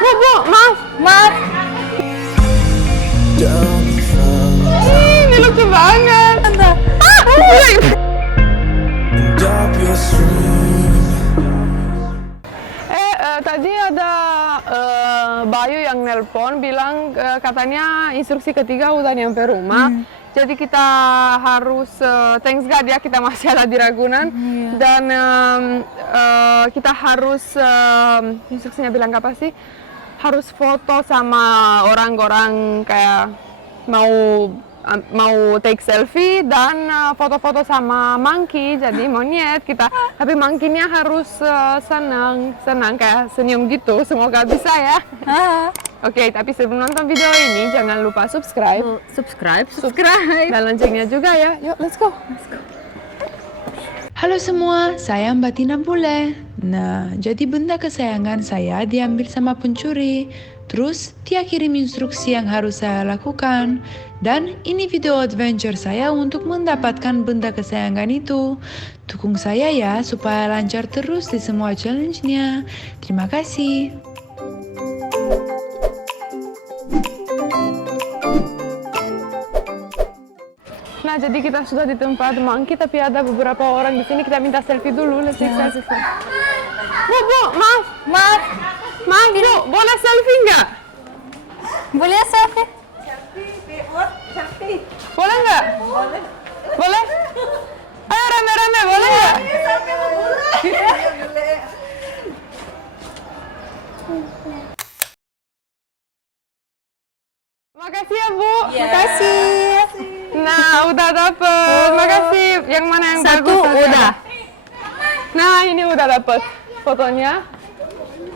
Bu, maaf, maaf. Ini lucu banget. Tadi ada Bayu yang nelpon bilang katanya instruksi ketiga udah nyampe rumah. Jadi kita harus thanks God ya, kita masih ada di Ragunan. Dan kita harus instruksinya bilang apa sih? Harus foto sama orang-orang kayak mau take selfie dan foto-foto sama monkey, jadi monyet kita. Tapi monkey-nya harus senang kayak senyum gitu. Semoga bisa ya. Oke, tapi sebelum nonton video ini jangan lupa subscribe dan loncengnya juga ya. Yuk, let's go. Halo semua, saya Mbak Tina Bule. Nah, jadi benda kesayangan saya diambil sama pencuri. Terus dia kirim instruksi yang harus saya lakukan. Dan ini video adventure saya untuk mendapatkan benda kesayangan itu. Dukung saya ya supaya lancar terus di semua challenge-nya. Terima kasih. Nah, jadi kita sudah di tempat monkey, tapi ada beberapa orang di sini. Kita minta selfie dulu. Let's take selfie. Bu, maaf, Bu, boleh selfie nggak? Boleh selfie? Boleh nggak? Boleh? Ayo rame-rame, boleh nggak? Makasih ya, Bu. Makasih. Nah, udah dapet. Makasih. Yang mana yang Satu bagus aja? udah. Nah, ini udah dapet fotonya.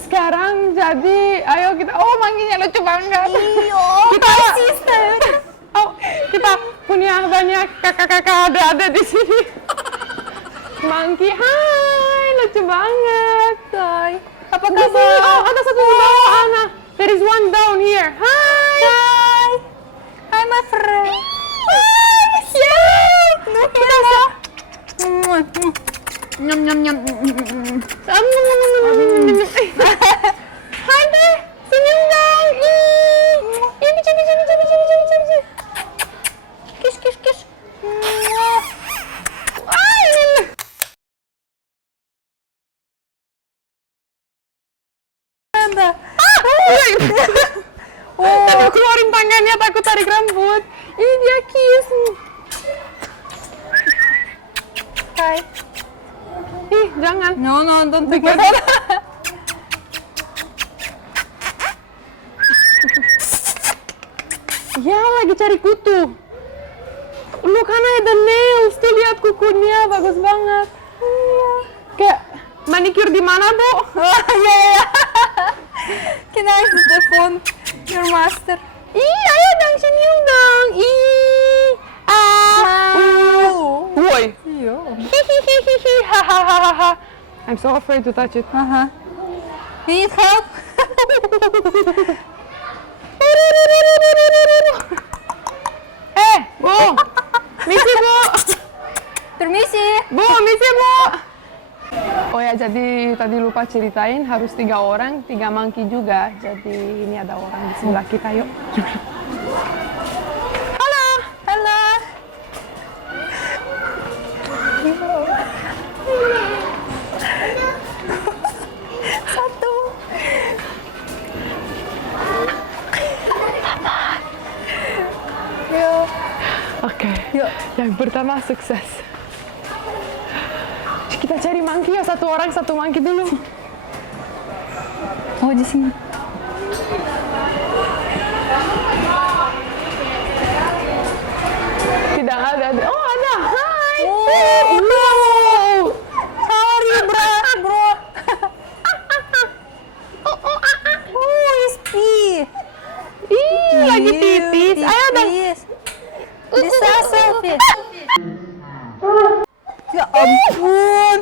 Sekarang jadi, ayo kita. Oh, mangkinya lucu banget. Kita punya banyak kakak-kakak ada di sini. Monkey, hai, lucu banget. Hai. Apa Di sini, kabar? oh, ada satu di bawah, Ana. There is one down here. Hai. Hai, my friend. Nyam nyam nyam. Hai deh, senyum dong. Ini coba. Kiss. Tadi keluarin tangannya takut tarik rambut. Ini dia kiss. Hai. Ih, jangan. No, don't take my Because- phone. Ya, lagi cari kutu. Look, Hana, ada nails. Tuh, lihat kukunya, bagus banget. Kayak manicure di mana, Bu? Can I use the phone? Your master. Ih, ayo dong, senyum dong. Woi. Iya. Hihihihi, hahaha. I'm so afraid to touch it. Need help? Bu. Misi, Bu. Permisi. Bu, misi, Bu. Oh ya, jadi tadi lupa ceritain harus 3 orang, 3 monkey juga. Jadi ini ada orang di sebelah kita, yuk. Halo. Satu. Yuk. Oke. Yuk. Yang pertama sukses. Kita cari monkey ya, satu orang satu monkey dulu. Oh, di sini. Tidak ada. Oh, ada. Hai. Wow. Sorry, bro. He's pee. Ih, lagi pipis. Ayo dong. Bisa selfie. Ya ampun.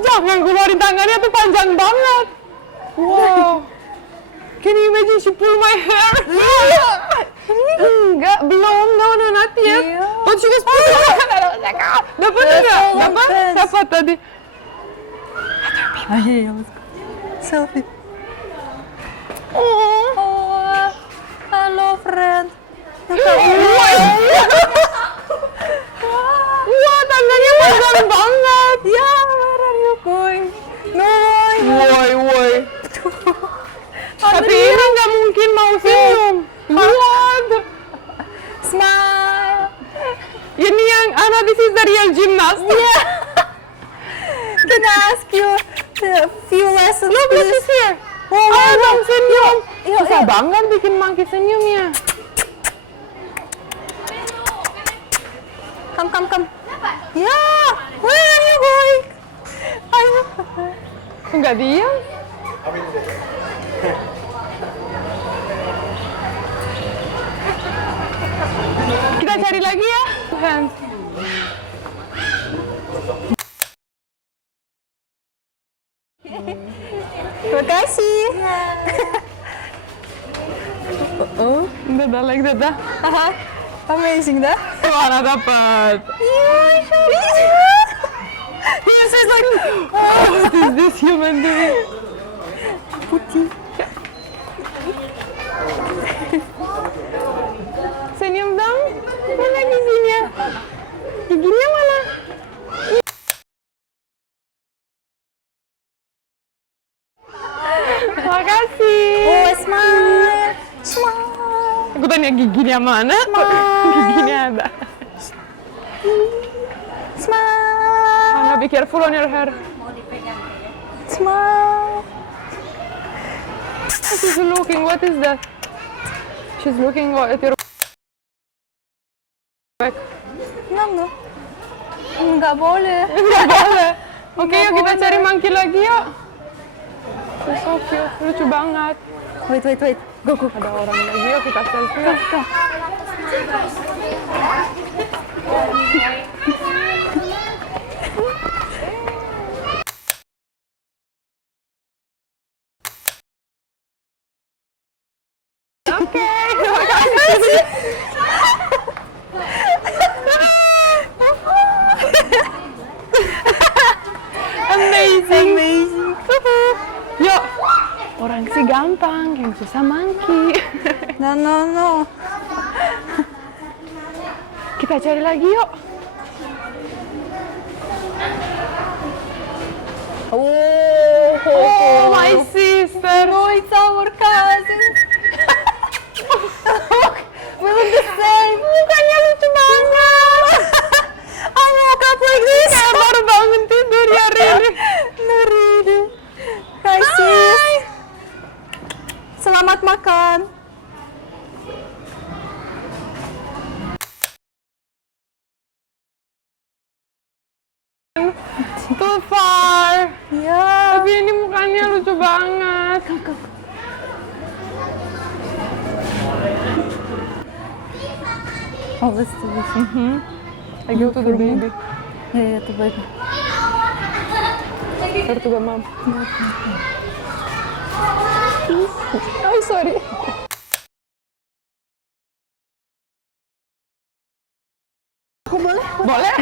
Jangan keluarin tangannya, tuh panjang banget. Wow. Can you imagine she pull my hair? Enggak, belum. No, not yet. Iya. But she was pulling my hair. Dapat enggak? Dapat? Dapat tadi. Ayo, let's go. Selfie. Oh. Oh, halo friend. Wah, tangannya panjang banget. Ya, where are you going? No, Woi. Tapi ini nggak mungkin mau senyum. Lihat. smile. Ini yang Ana, this is the real gymnast. Can I ask you a few lessons, Look, this please? is here. Oh, Ayo dong senyum. Yuk, Susah yuk. banget bikin monkey senyum ya. Come. Yeah, where are you going? Ayo. Enggak diam. Kita cari lagi ya. Hands. Terima kasih. Dadah, like dadah. Amazing dah. Suara dapat. Yes, it's like What is this human doing? putih. Senyum dong. Mana giginya? Giginya mana? Makasih. Oh, smile. Smile. Aku tanya giginya mana? Giginya ada. Smile. Anna, be careful on your hair. Smile. She's looking. What is that? She's looking at your back. No. Nggak boleh. Nggak boleh. Oke, yuk kita cari monkey lagi yuk. She's so cute. Lucu banget. Wait. Go. Ada orang lagi, yuk kita selfie. Yuk. Oke, terima kasih. Amazing. Yuk, orang sih gampang, yang susah monkey. No. Kita cari lagi yuk. Oh, my sister. Oh, it's our cousin. We look the same. Mukanya lucu banget. I woke up like this. Kayak baru bangun tidur ya, Riri. No, really. Hi, sis. Selamat makan. Too far. Ya. Tapi ini mukanya lucu banget. Oh, let's do this. I go to the baby. Ya, terbaik. Or to the mom. Oh, sorry. Aku boleh? Boleh?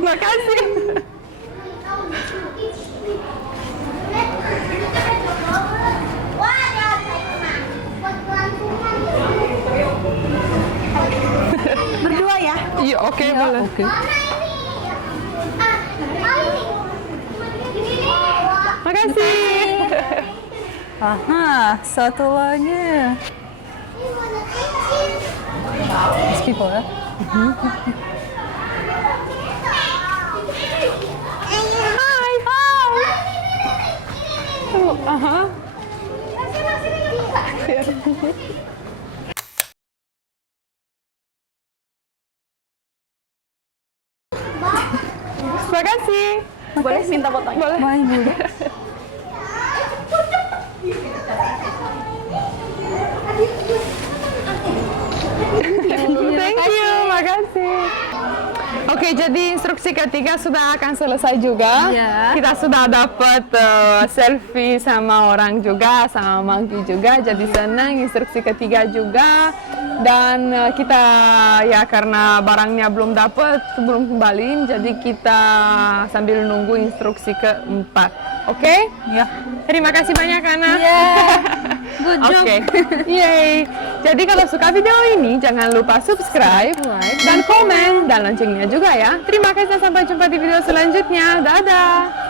Makasih. Berdua ya? Iya, oke, boleh. Oke. Makasih. Aha, satu lagi. These people ya? Hai. Aha. Makasih. Boleh minta fotonya? Boleh. Main dulu. Thank you, makasih. Oke, jadi instruksi ketiga sudah akan selesai juga. Iya. Kita sudah dapat selfie sama orang juga, sama monkey juga. Jadi senang. Instruksi ketiga juga Dan kita ya karena barangnya belum dapat, belum kembali, jadi kita sambil nunggu instruksi keempat. Oke? Ya. Terima kasih banyak Ana. Good job. Oke. Yeay. Jadi kalau suka video ini jangan lupa subscribe, like, dan komen dan loncengnya juga ya. Terima kasih, sampai jumpa di video selanjutnya. Dadah.